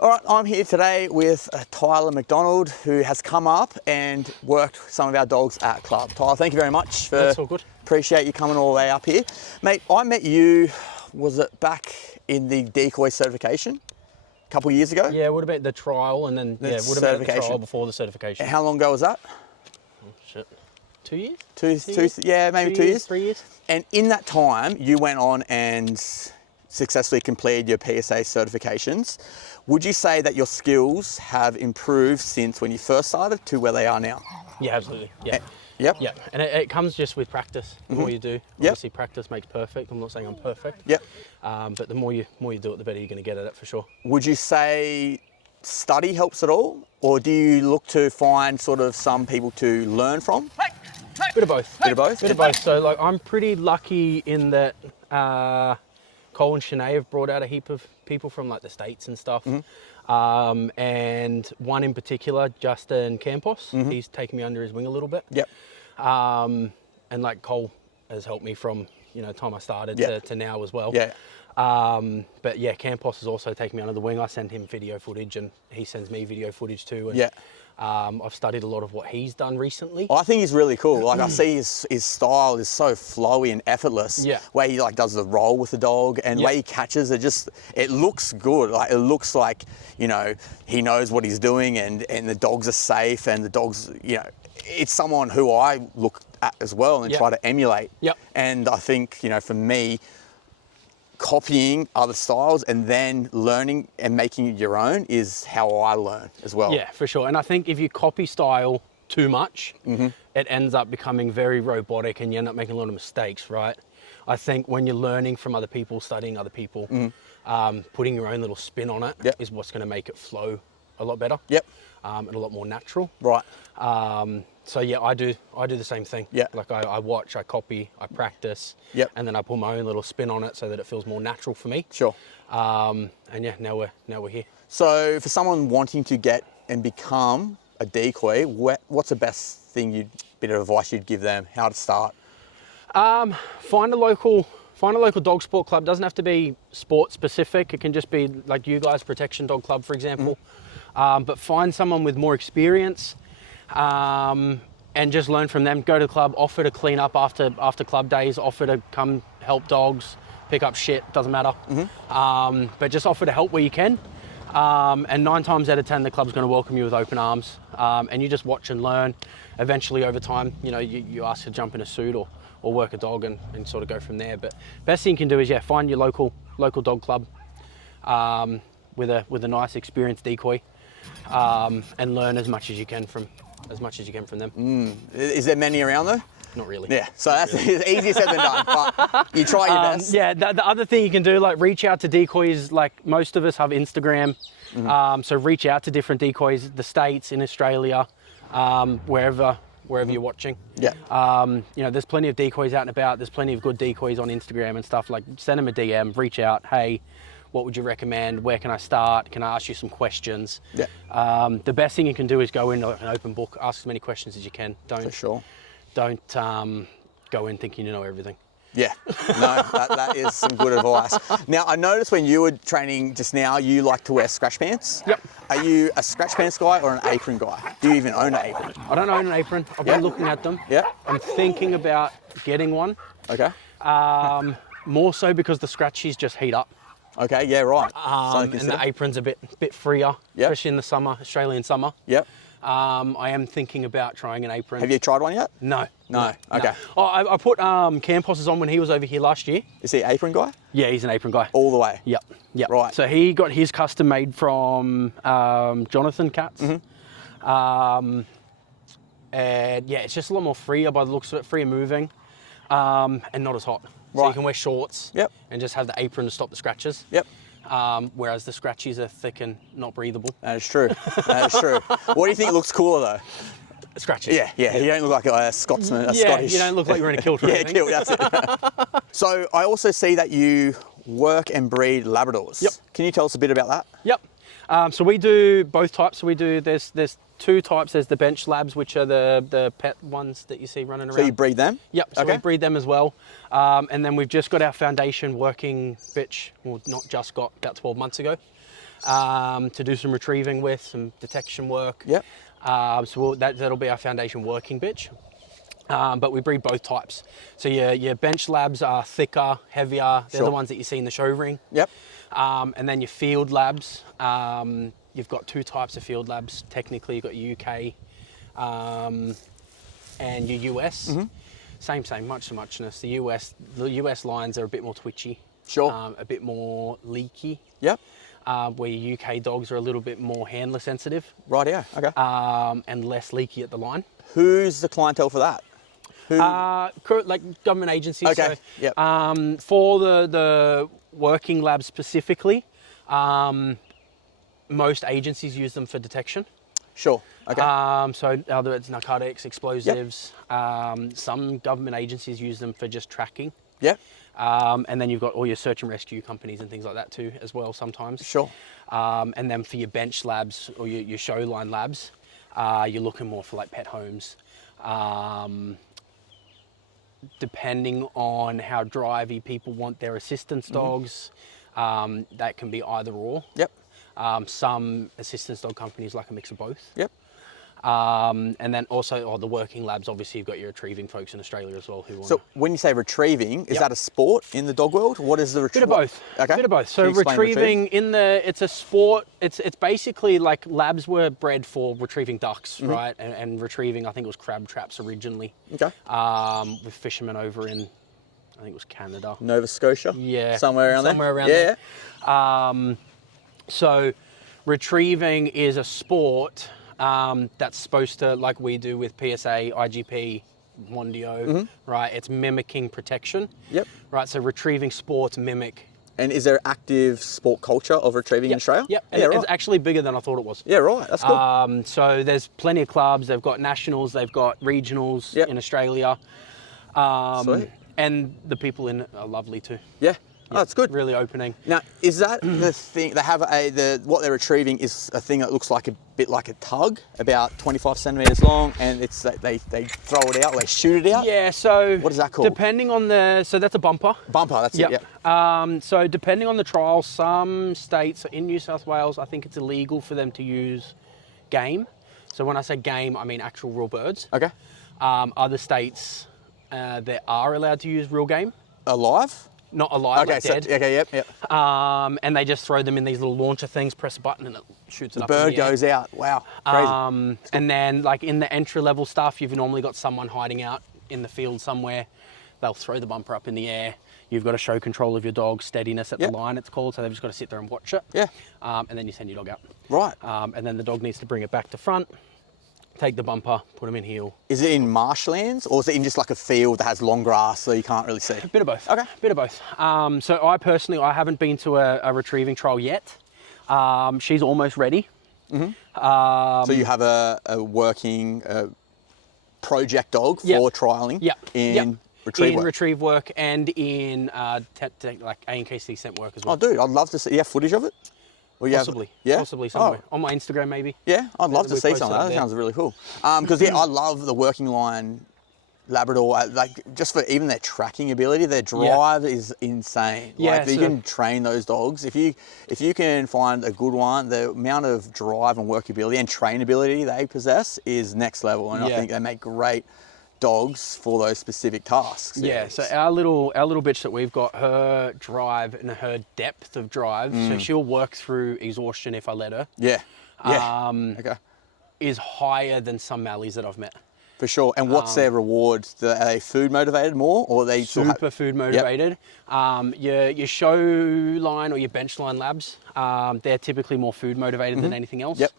All right, I'm here today with Tyler McDonald, who has come up and worked some of our dogs at club. Tyler, thank you very much for. That's all good. Appreciate you coming all the way up here, mate. I met you. Was it back in the decoy certification a couple of years ago? Yeah, it would have been the trial, and then it would have been the trial before the certification. And how long ago was that? Oh, shit. 2 years? Two years? Yeah, maybe 2 years. 3 years. And in that time, you went on and successfully completed your PSA certifications. Would you say that your skills have improved since when you first started to where they are now? Yeah, absolutely. Yeah. Yep. Yeah, and it comes just with practice. The more you do, obviously practice makes perfect. I'm not saying I'm perfect. Yep. But the more you do it, the better you're going to get at it for sure. Would you say study helps at all? Or do you look to find sort of some people to learn from? Bit of both. Bit of both? Bit of both. So like I'm pretty lucky in that Cole and Shanae have brought out a heap of people from like the States and stuff. And one in particular, Justin Campos, he's taken me under his wing a little bit. Yep. And like Cole has helped me from, time I started to now as well. Yeah. But yeah, Campos has also taken me under the wing. I send him video footage and he sends me video footage too. And, I've studied a lot of what he's done recently. I think he's really cool. Like I see his style is so flowy and effortless. Yeah. Where he like does the roll with the dog and the way he catches it looks good. Like it looks like, he knows what he's doing and the dogs are safe and the dogs, it's someone who I look at as well and try to emulate. Yep. And I think, for me, copying other styles and then learning and making it your own is how I learn as well. Yeah, for sure. And I think if you copy style too much, it ends up becoming very robotic and you end up making a lot of mistakes, right? I think when you're learning from other people, studying other people, putting your own little spin on it is what's going to make it flow a lot better. Yep. And a lot more natural. Right. So yeah, I do the same thing. Yeah. Like I watch, I copy, I practice. Yep. And then I put my own little spin on it so that it feels more natural for me. Sure. And yeah, now we're here. So for someone wanting to get and become a decoy, what's the best bit of advice you'd give them? How to start? Find a local dog sport club. Doesn't have to be sport specific. It can just be like you guys, Protection Dog Club, for example. But find someone with more experience and just learn from them. Go to the club, offer to clean up after club days, offer to come help dogs, pick up shit, doesn't matter. But just offer to help where you can. And 9 times out of 10, the club's going to welcome you with open arms. And you just watch and learn. Eventually, over time, you ask to jump in a suit or work a dog and sort of go from there. But best thing you can do is find your local dog club with a nice experienced decoy. And learn as much as you can from them. Is there many around though? Not really. Yeah, so that's easier said than done, but you try your best. Yeah, the other thing you can do, like reach out to decoys, like most of us have Instagram. So reach out to different decoys, the States, in Australia, wherever you're watching. Yeah. There's plenty of decoys out and about. There's plenty of good decoys on Instagram and stuff. Like send them a DM, reach out, hey, what would you recommend? Where can I start? Can I ask you some questions? Yeah. The best thing you can do is go in like an open book, ask as many questions as you can. For sure. Don't go in thinking you know everything. Yeah, no, that is some good advice. Now, I noticed when you were training just now, you like to wear scratch pants. Yep. Are you a scratch pants guy or an apron guy? Do you even own an apron? I don't own an apron. I've been looking at them. Yeah. I'm thinking about getting one. Okay. More so because the scratchies just heat up. Okay, yeah, right. And the apron's a bit freer, especially in the summer, Australian summer. Yep. I am thinking about trying an apron. Have you tried one yet? No. Okay. Oh, I put Campos's on when he was over here last year. Is he an apron guy? Yeah, he's an apron guy. All the way? Yep. Right. So he got his custom made from Jonathan Katz. And yeah, it's just a lot more freer by the looks of it, freer moving, and not as hot. So you can wear shorts and just have the apron to stop the scratches. Yep. Whereas the scratchies are thick and not breathable. That is true. That is true. What do you think looks cooler though? Scratches. Yeah. You don't look like a Scotsman, Scottish. You don't look like you're in a kilt or anything. Kilt, that's it. So I also see that you work and breed Labradors. Yep. Can you tell us a bit about that? Yep. So we do both types. So we do, there's 2 types. There's the bench labs, which are the pet ones that you see running around. So you breed them? Yep, so we breed them as well. And then we've just got our foundation working bitch, well, not just got, about 12 months ago. to do some retrieving with, some detection work. Yep. So that'll be our foundation working bitch. But we breed both types. So your bench labs are thicker, heavier. They're Sure. the ones that you see in the show ring. Yep. And then your field labs, you've got two types of field labs. Technically, you've got your UK and your US. Same, much to muchness. The US lines are a bit more twitchy. Sure. A bit more leaky. Yep. Where your UK dogs are a little bit more handler sensitive. Right, yeah, okay. And less leaky at the line. Who's the clientele for that? Who? Like government agencies. Okay, So, yep. for the working labs specifically, most agencies use them for detection. Sure, okay. So whether it's narcotics, explosives, some government agencies use them for just tracking. Yep. And then you've got all your search and rescue companies and things like that too, as well sometimes. Sure. And then for your bench labs or your show line labs, you're looking more for like pet homes. Depending on how drivey people want their assistance dogs, that can be either or. Yep. Some assistance dog companies like a mix of both. Yep. And then also the working labs, obviously you've got your retrieving folks in Australia as well who want. So when you say retrieving, is Yep. that a sport in the dog world? What is the Bit retrieving? of both. Okay. Bit of both. So Can you explain retrieving it's a sport. It's basically like labs were bred for retrieving ducks, right? And retrieving, I think it was crab traps originally. Okay. With fishermen over in, I think it was Canada. Nova Scotia? Yeah. Somewhere around there. So retrieving is a sport that's supposed to, like we do with PSA, IGP, Mondio, right? It's mimicking protection. Yep. Right, so retrieving sports mimic. And is there active sport culture of retrieving in Australia? Yep, Yeah, right. it's actually bigger than I thought it was. Yeah, right. That's cool. So there's plenty of clubs. They've got nationals, they've got regionals Yep. in Australia. Sweet. And the people in it are lovely too. Yeah. Oh, that's good. Really opening. Now, is that the thing? They have what they're retrieving is a thing that looks like a bit like a tug, about 25 centimeters long, and it's they throw it out, they shoot it out. Yeah, so What is that called? depending on so that's a bumper. Bumper. That's it. Yep. Yeah. So depending on the trial, some states in New South Wales, I think it's illegal for them to use game. So when I say game, I mean actual real birds. Okay. Other states, they are allowed to use real game, Alive. not alive, Okay. like So, dead. okay. Yep. And they just throw them in these little launcher things, press a button, and it shoots it up. Bird in the air. goes out. Wow. Crazy. And then, like in the entry level stuff, you've normally got someone hiding out in the field somewhere. They'll throw the bumper up in the air. You've got to show control of your dog, steadiness at Yep. the line, it's called. So they've just got to sit there and watch it. Yeah. And then you send your dog out. Right. And then the dog needs to bring it back to front, take the bumper, put him in heel. Is it in marshlands or is it in just like a field that has long grass so you can't really see? Bit of both. Okay. Bit of both. So I personally, I haven't been to a retrieving trial yet. She's almost ready. So you have a working project dog for Yep. trialing Yep. in Yep. retrieve in work. retrieve work and in like A&KC scent work as well. Oh, dude, I'd love to see. You have footage of it? Or you Possibly. Have, yeah? Possibly somewhere. Oh, On my Instagram, maybe. yeah, I'd love to we see post some of it that. up That there. sounds really cool. Because, yeah, I love the working line Labrador. Like, just for even their tracking ability, their drive is insane. Yeah, Like, you so- can train those dogs. If you can find a good one, the amount of drive and workability and trainability they possess is next level. And I Yeah. think they make great dogs for those specific tasks. Yeah, so our little bitch that we've got, her drive and her depth of drive, so she'll work through exhaustion if I let her, Yeah. Yeah. Okay. is higher than some Mallies that I've met. For sure. And what's their reward? Are they food motivated more, or are they still Super food motivated. Your show line or your bench line labs, they're typically more food motivated than anything else. Yep.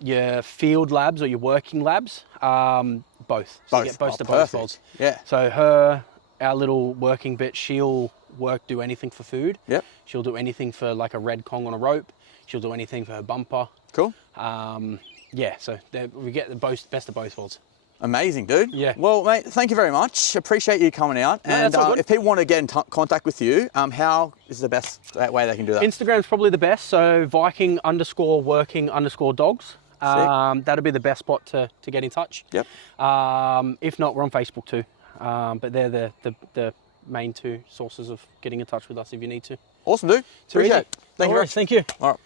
Your field labs or your working labs, both. So you Both. get both Oh, to both perfect. folds. Yeah. So our little working bit, she'll do anything for food. Yep. She'll do anything for like a red Kong on a rope. She'll do anything for her bumper. Cool. Yeah, so we get the best of both worlds. Amazing, dude. Yeah. Well, mate, thank you very much. Appreciate you coming out. No, And that's all good. if people want to get in contact with you, how is the best way they can do that? Instagram's probably the best. So Viking_working_dogs. That'll be the best spot to get in touch. Yep. If not, we're on Facebook too. But they're the main two sources of getting in touch with us if you need to. Awesome, dude. Too easy. Appreciate it. Thank you very much. Thank you. All right.